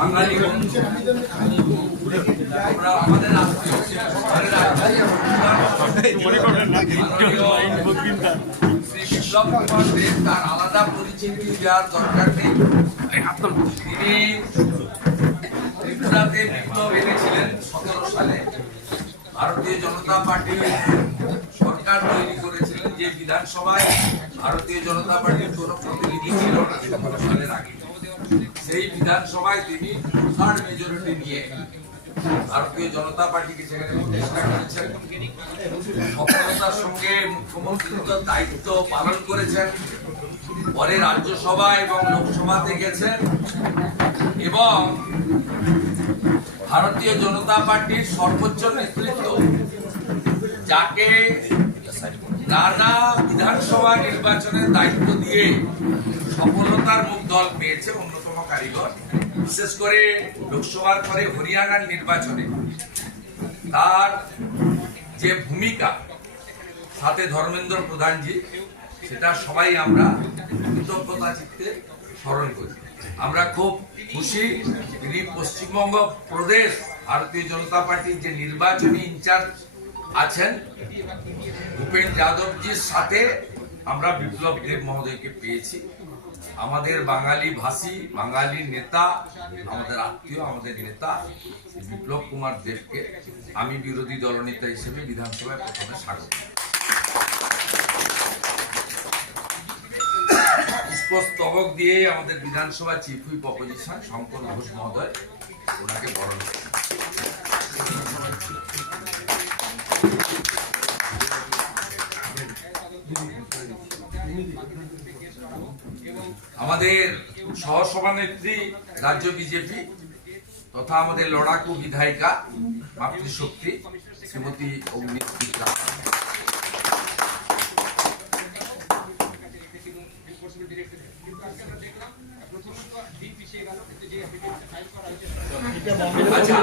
বাঙালি বন্ধু, আমরা আমাদের বিপ্লব কুমার দেব তার আলাদা পরিচিতি দেওয়ার দরকার নেই। তিনি ত্রিপুরাতে বিপ্লব এনেছিলেন 17 সালে। ভারতীয় জনতা পার্টি সরকার তৈরি করেছিলেন, যে বিধানসভায় ভারতীয় জনতা পার্টির কোন প্রতিনিধি ছিল না 17 সালের আগে। সেই বিধানসভায় তিনি থার্ড মেজরিটি নিয়ে ভারতীয় জনতা পার্টিকে সেখানে প্রতিষ্ঠা করেছেন। সফলতার সঙ্গে মুখ্যমন্ত্রীর দায়িত্ব পালন করেছেন। পরে রাজ্যসভা এবং লোকসভাতে গেছেন এবং ভারতীয় জনতা পার্টির সর্বোচ্চ নেতৃত্ব, যাকে নানা বিধানসভা নির্বাচনের দায়িত্ব দিয়ে সফলতার মুখ দল পেয়েছে, অন্যতম কারিগর। বিশেষ করে লোকসভার পরে হরিয়ানার নির্বাচনে তার যে ভূমিকা, সাথে ধর্মেন্দ্র প্রধানজি, সেটা সবাই আমরা কৃতজ্ঞতা চিত্তে স্মরণ করি। আমরা খুব খুশি তিনি পশ্চিমবঙ্গ প্রদেশ ভারতীয় জনতা পার্টির যে নির্বাচনী ইনচার্জ আছেন ভূপেন যাদবজির সাথে আমরা বিপ্লব দেব মহোদয়কে পেয়েছি। আমাদের বাঙালি ভাষী, বাঙালি নেতা, আমাদের আত্মীয়, আমাদের নেতা বিপ্লব কুমার দেবকে আমি বিরোধী দলনেতা হিসেবে বিধানসভায় প্রথমে স্বাগত। পুষ্পস্তবক দিয়ে আমাদের বিধানসভা chief whip opposition Shankar Ghosh মহোদয় ওনাকে বরণ করেন। আমাদের সহসভানেত্রী রাজ্য বিজেপি তথা আমাদের লড়াকু বিধায়িকা মাতৃশক্তি শ্রীমতী অগ্নিমিত্রা, আচ্ছা।